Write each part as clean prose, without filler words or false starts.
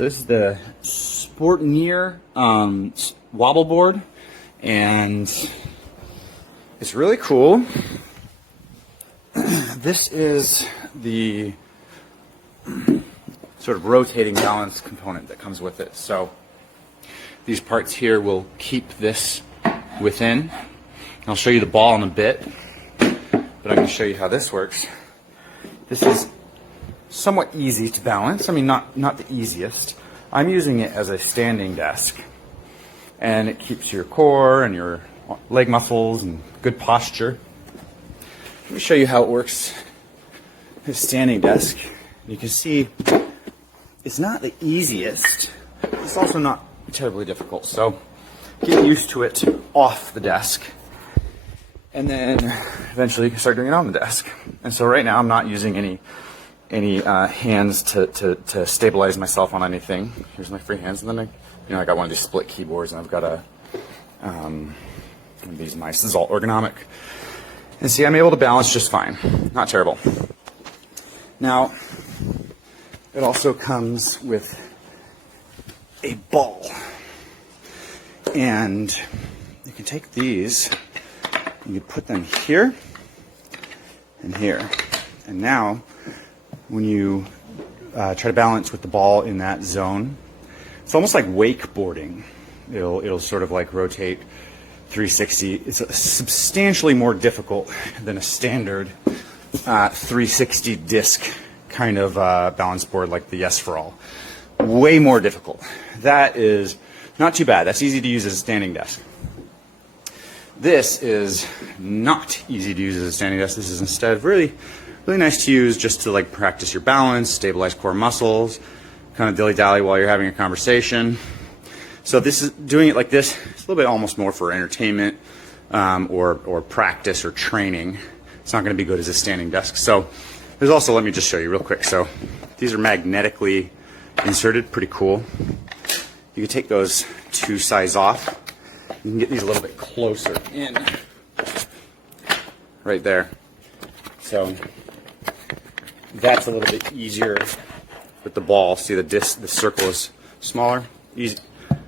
So this is the Sportneer wobble board, and it's really cool. This is the sort of rotating balance component that comes with it. So these parts here will keep this within. I'll show you the ball in a bit, but I'm going to show you how this works. This is somewhat easy to balance. I mean, not the easiest. I'm using it as a standing desk, and it keeps your core and your leg muscles and good posture. Let me show you how it works as a standing desk. You can see it's not the easiest. It's also not terribly difficult. So get used to it off the desk, and then eventually you can start doing it on the desk. And so right now I'm not using any hands to stabilize myself on anything. Here's my free hands, and then I got one of these split keyboards, and I've got a these mice. This is all ergonomic, and see, I'm able to balance just fine. Not terrible. Now, it also comes with a ball, and you can take these and you put them here and here, and now when you try to balance with the ball in that zone, it's almost like wakeboarding. It'll sort of like rotate 360. It's substantially more difficult than a standard 360 disc kind of balance board like the Yes for All. Way more difficult. That is not too bad. That's easy to use as a standing desk. This is not easy to use as a standing desk. This is instead really nice to use just to like practice your balance, stabilize core muscles, kind of dilly-dally while you're having a conversation. So this is doing it like this. It's a little bit almost more for entertainment or practice or training. It's not going to be good as a standing desk. So there's also, let me just show you real quick. So these are magnetically inserted, pretty cool. You can take those two sides off. You can get these a little bit closer in, right there. So that's a little bit easier with the ball. See the circle is smaller. Easy,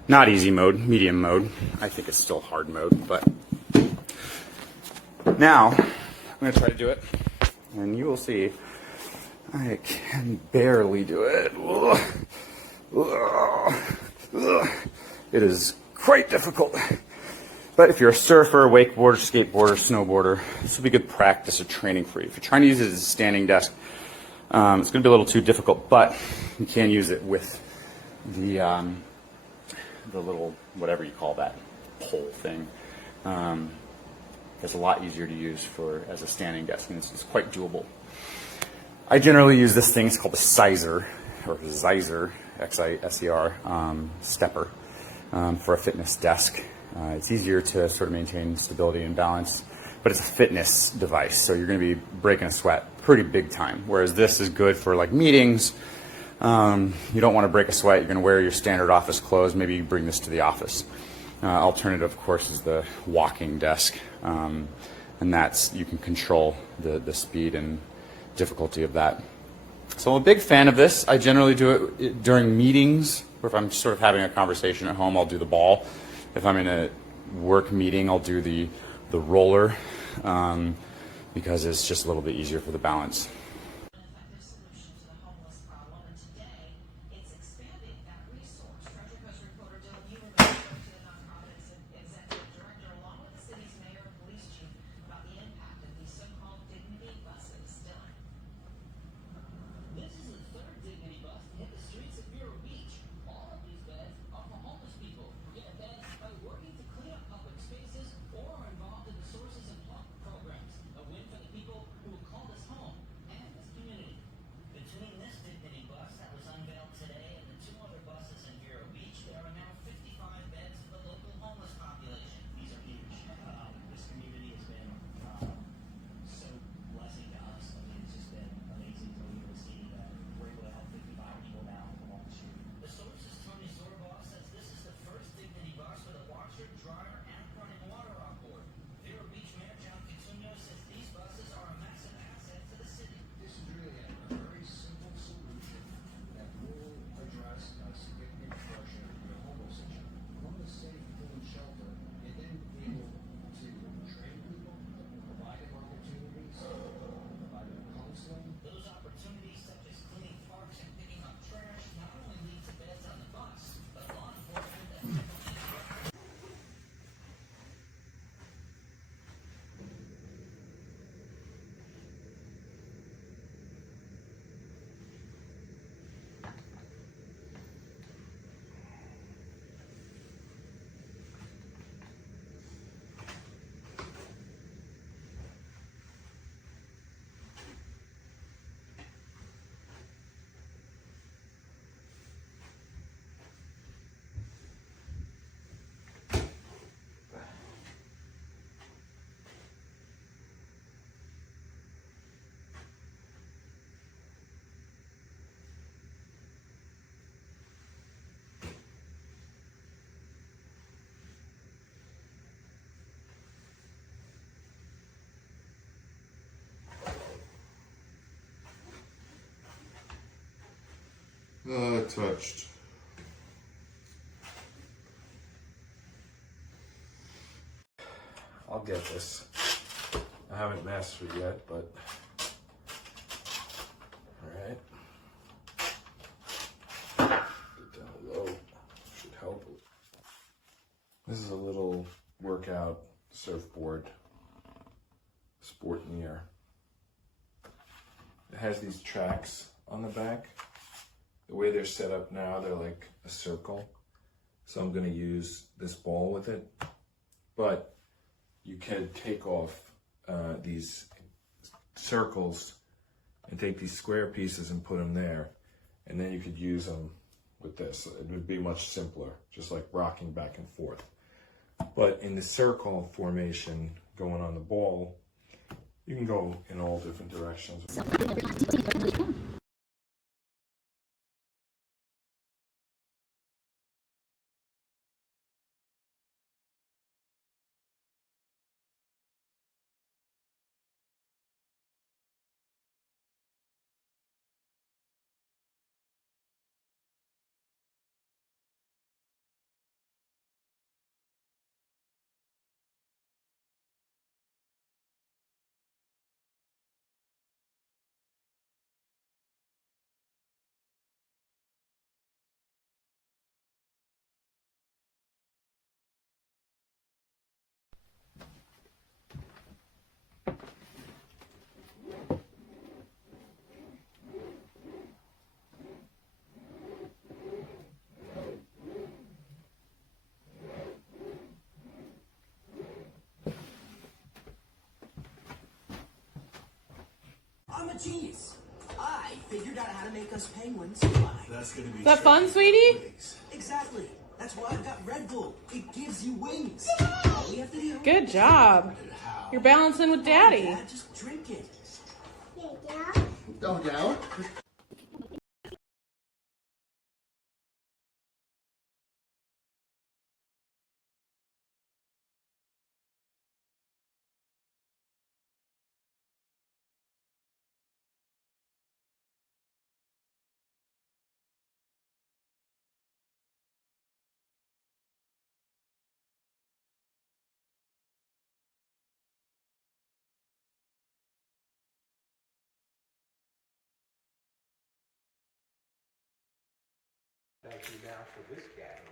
not easy mode, medium mode. I think it's still hard mode, but now I'm going to try to do it, and you will see I can barely do it. It is quite difficult. But if you're a surfer, wakeboarder, skateboarder, snowboarder, this will be good practice or training for you. If you're trying to use it as a standing desk, it's going to be a little too difficult, but you can use it with the little, whatever you call that, pole thing. It's a lot easier to use as a standing desk, and it's quite doable. I generally use this thing. It's called a Sizer, or Xizer, X-I-S-E-R, stepper, for a fitness desk. It's easier to sort of maintain stability and balance, but it's a fitness device, so you're going to be breaking a sweat pretty big time, whereas this is good for like meetings. You don't want to break a sweat. You're going to wear your standard office clothes. Maybe you bring this to the office. Alternative, of course, is the walking desk, and that's, you can control the speed and difficulty of that. So I'm a big fan of this. I generally do it during meetings, or if I'm sort of having a conversation at home, I'll do the ball. If I'm in a work meeting, I'll do the roller, because it's just a little bit easier for the balance. Or involved in the sources and programs, a win for the people who will call this home and Touched. I'll get this. I haven't mastered yet, but alright. Get down low. Should help. This is a little workout surfboard. Sportneer. It has these tracks on the back. The way they're set up now, they're like a circle. So I'm going to use this ball with it. But you can take off these circles and take these square pieces and put them there. And then you could use them with this. It would be much simpler, just like rocking back and forth. But in the circle formation going on the ball, you can go in all different directions. I'm a genius. I figured out how to make us penguins fly. That's gonna be. Is that fun, sweetie? Exactly. That's why I've got Red Bull. It gives you wings. All we have to do. Good job. You're balancing with Daddy. Dad, just drink it. Go down. Thank you now for this guy.